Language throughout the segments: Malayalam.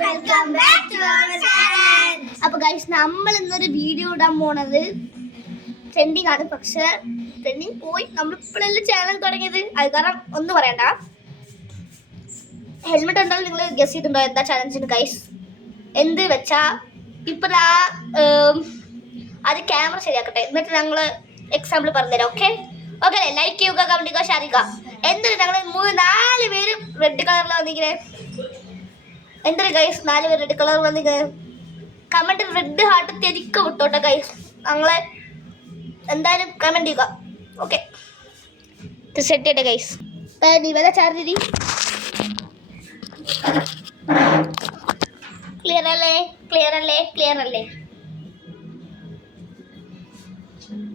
Welcome back to our channel. അപ്പോൾ ഗയ്സ് നമ്മൾ ഇന്നൊരു വീഡിയോ ഇടാൻ പോണത് ട്രെൻഡിങ് ആണ്. പക്ഷേ ട്രെൻഡിങ് പോയി നമ്മളിപ്പോഴല്ലേ ചാനൽ തുടങ്ങിയത്. അത് കാരണം ഒന്നും പറയണ്ട. ഹെൽമെറ്റ് ഉണ്ടോ നിങ്ങൾ ഗസ് ചെയ്തിട്ടുണ്ടോ എന്താ ചലഞ്ചിന് ഗയ്സ്? എന്ത് വെച്ചാ ഇപ്പം അത് ക്യാമറ ശരിയാക്കട്ടെ, എന്നിട്ട് ഞങ്ങൾ എക്സാമ്പിൾ പറഞ്ഞുതരാം. ഓക്കെ ഓക്കെ, ലൈക്ക് ചെയ്യുക, കമന്റ് ചെയ്യുക, ഷെയർ ചെയ്യുക. എന്തൊരു ഞങ്ങൾ 3-4 പേരും റെഡ് കളറിൽ വന്നിങ്ങനെ. എന്തൊരു ഗൈസ് 4 പേര് റെഡ് കളർ വന്നിങ്ങനെ കമന്റ് റെഡ് ഹാർട്ട് തിരിക്ക് വിട്ടോട്ടെ ഗൈസ്. ഞങ്ങളെ എന്തായാലും കമന്റ് ചെയ്യുക. ഓക്കെ സെറ്റ് ചെയ്യട്ടെ ഗൈസ്. നിവേദ ചാർജ് ചെയ്തി ക്ലിയർ അല്ലേ? ക്ലിയർ അല്ലേ? ക്ലിയർ അല്ലേ?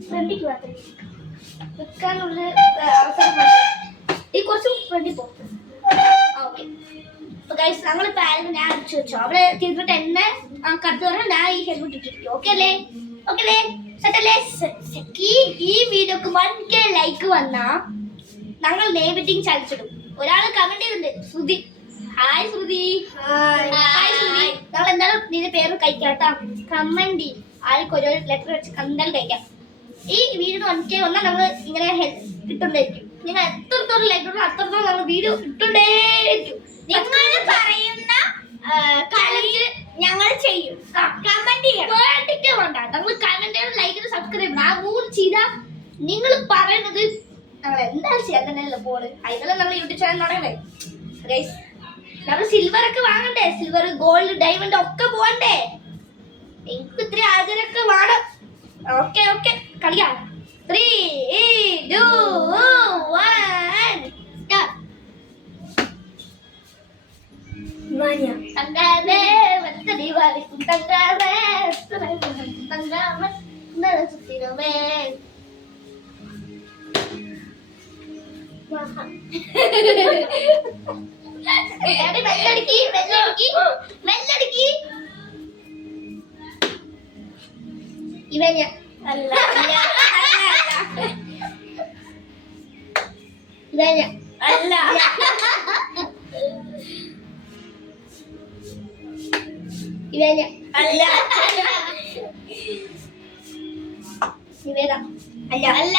ഫ്രണ്ടിക്ക് മാത്രമേ വെക്കാനുള്ള അവസരം ഈ കുറച്ച് ഫ്രണ്ടിൽ പോകും. ഓക്കെ ഗൈസ്, ഞങ്ങൾ ഞാൻ അടിച്ചു വെച്ചോ അവിടെ തിരിച്ചിട്ട് എന്നെ കടത്ത് പറഞ്ഞാൽ ഞാൻ ഈ ഹെൽമെറ്റ് ഇട്ടിരിക്കും. ഓക്കെ അല്ലേ? ഓക്കെ അല്ലേ? സെറ്റല്ലേ? ഈ വീഡിയോക്ക് 1K ലൈക്ക് വന്നാ ഞങ്ങൾ നെയ്ബറ്റിംഗ് ചാലിച്ചിടും. ഒരാൾ കമന്റ് ചെയ്തിട്ടുണ്ട്, ശ്രുതി. ഹായ് ശ്രുതി. ഹായ് ശ്രുതി. ഞങ്ങൾ എന്തായാലും നിന്റെ പേര് കഴിക്കാട്ടാ. കമന്റ് ആൾക്ക് ഒരു ലെറ്റർ വെച്ച് എന്തായാലും കഴിക്കാം. ഈ വീഡിയോ 1K വന്നാൽ ഞങ്ങൾ ഇങ്ങനെ കിട്ടുന്നതായിരിക്കും. നിങ്ങൾ എത്രത്തോളം ലൈക്ക് ഉണ്ടോ അത്രത്തോളം ഞങ്ങൾ വീഡിയോ ഇട്ടുകൊണ്ടേയിരിക്കും. നിങ്ങൾ പറയുന്ന ഞങ്ങൾ ചെയ്യും. കമന്റ് വേണ്ട, ഞങ്ങൾ കമന്റ് ലൈക്ക് സബ്സ്ക്രൈബ് ആ 3 ചെയ്താൽ നിങ്ങൾ പറയുന്നത് ഞങ്ങൾ എന്തായാലും ചെയ്യാൻ തന്നെയല്ലോ പോണ്. അതിനെല്ലാം നമ്മൾ യൂട്യൂബ് ചാനൽ തുടങ്ങണേ ഗൈസ്. നമ്മൾ സിൽവർ ഒക്കെ വാങ്ങണ്ടേ? സിൽവർ, ഗോൾഡ്, ഡയമണ്ട് ഒക്കെ പോകണ്ടേ? എനിക്ക് ഇത്തിരി ആചാരമൊക്കെ വേണം. ഓക്കെ ഓക്കെ, കളിക്കാം. 3, 2, 1 തങ്കാവേ വത്തടിവാളി തങ്കാവേ തങ്കാവേ സുത്തിനവേ വെല്ലടിക്കി വെല്ലടിക്കി വെല്ലടിക്കി. ഇവൻ അല്ല ഇവൻ അല്ല ഇവൻ അല്ല നിവേദ അല്ല അല്ല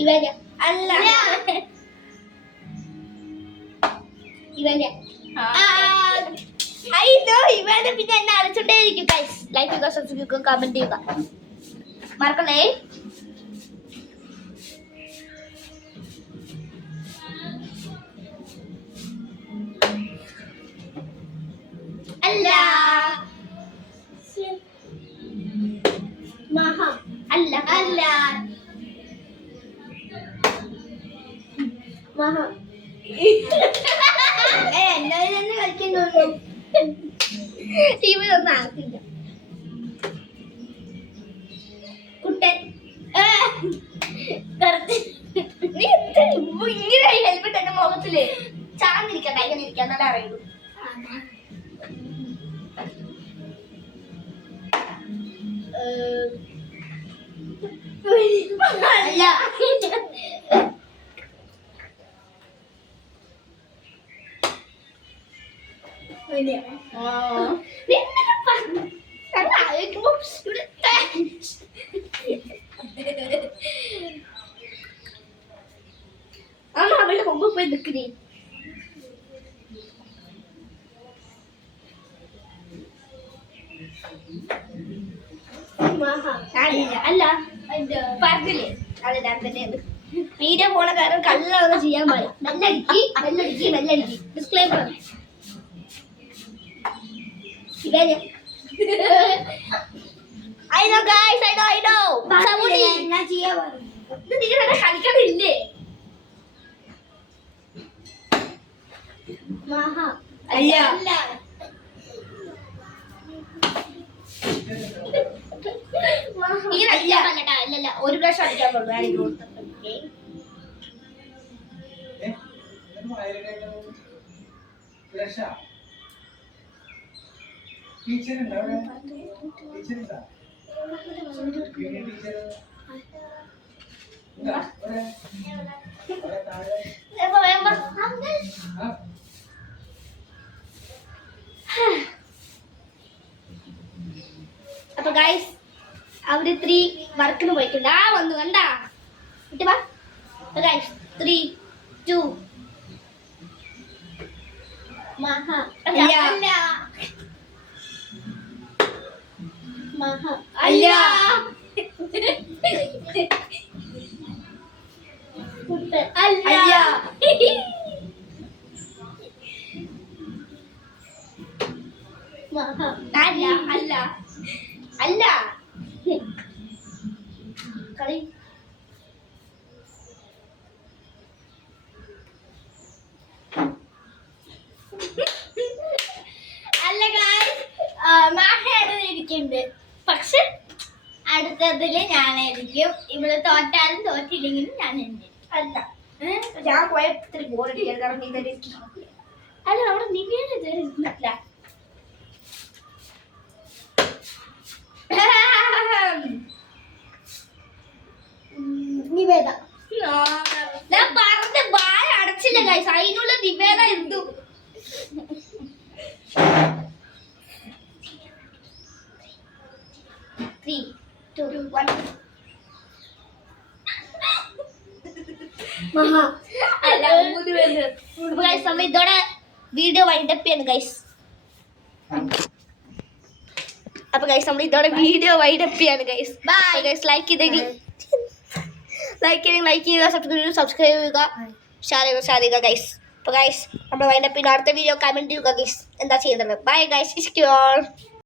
ഇവൻ അല്ല ഇവൻ അയ്യോ ഇവനെ പിന്നെ എന്നെ അടച്ചോണ്ടേയിരിക്കും ഗൈസ്. ലൈക്ക് ചെയ്യുക, സബ്സ്ക്രൈബ് ചെയ്യുക, കമന്റ് ചെയ്യുക മറക്കണേ. അല്ല മഹം അല്ല അല്ല മഹം എല്ലാവരും തന്നെ കളിക്കുന്നുള്ളൂ. ഇവരൊന്നും ആക്കില്ല. കുട്ടൻ ഇങ്ങനെ ഹെൽമെറ്റ് എന്റെ മുഖത്തില് ചാന്നിരിക്കണ്ട, ഇങ്ങനെ ഇരിക്കാൻ നല്ല അറിയുള്ളൂ. അല്ല അവളുടെ മുമ്പ് പോയി നിൽക്കുന്നേ. അല്ല പറഞ്ഞില്ലേ അത് ഞാൻ തന്നെയാണ്. വീഡിയോ പോണ കാരണം കള്ളൊന്നും ചെയ്യാൻ പാടില്ല. മെല്ലടിക്കി മെല്ലടിക്കി മെല്ലടിക്കി disclaimer. I know guys, I know. സമുദി ഞാൻ ചെയ്യാൻ പറഞ്ഞു. ഇത് നിങ്ങൾ കളിക്കണില്ലേ? മഹാ അല്ല അല്ല ഇങ്ങനെ അടിക്കാൻ പറ്റട്ടാ. അല്ലല്ല ഒരു പ്രാവശ്യം അടിക്കാൻ പറ്റുള്ളൂ. ഞാൻ അപ്പൊ ഗൈസ് അവര് 3 വർക്കിന് പോയിട്ടുണ്ട്. ആ വന്നു കണ്ടാ ഗൈസ് 3 2 മഹ അല്ല. അല്ല മഹ അല്ല കുട്ടൻ അല്ല മഹ അല്ല അല്ല അല്ല കളി അല്ല ഗായ്സ് മഹയാണ് ഇരിക്കുന്നുണ്ട്. പക്ഷെ അടുത്തതില് ഞാനായിരിക്കും. ഇവിടെ തോറ്റാലും തോറ്റില്ലെങ്കിലും ഞാൻ ഉണ്ട്. അല്ല ഞാൻ പോയ ഇത്തിരി ബോറടിക്കാൻ കാരണം ഇതൊരു അല്ല നമ്മുടെ നിവേദ ഇതുവരെ ഇരുന്നില്ല. നിവേദ ഞാൻ പറഞ്ഞ വായ അടച്ചില്ല ഗൈസ്, അതിനുള്ള നിവേദ എന്തു അല്ല നമ്മൾ ഇതോടെ വീഡിയോ വൈൻഡപ്പ് ചെയ്യുന്നു ഗൈസ്. അപ്പൊ ഗൈസ് നമ്മൾ ഇതോടെ വീഡിയോ വൈൻഡപ്പ് ചെയ്യാണ് ഗൈസ്. Bye guys. ലൈക്ക് ചെയ്തെങ്കിൽ ലൈക്ക് ചെയ്യുക, സബ്സ്ക്രൈബ് ചെയ്യുക, ഷെയർ ചെയ്യുക ഗൈസ്. അപ്പൊ ഗൈസ് നമ്മൾ വൈൻഡപ്പ് ചെയ്യുന്ന അടുത്ത വീഡിയോ കമന്റ് ചെയ്യുക ഗൈസ്. എന്താ ചെയ്യുന്നത്? Bye guys.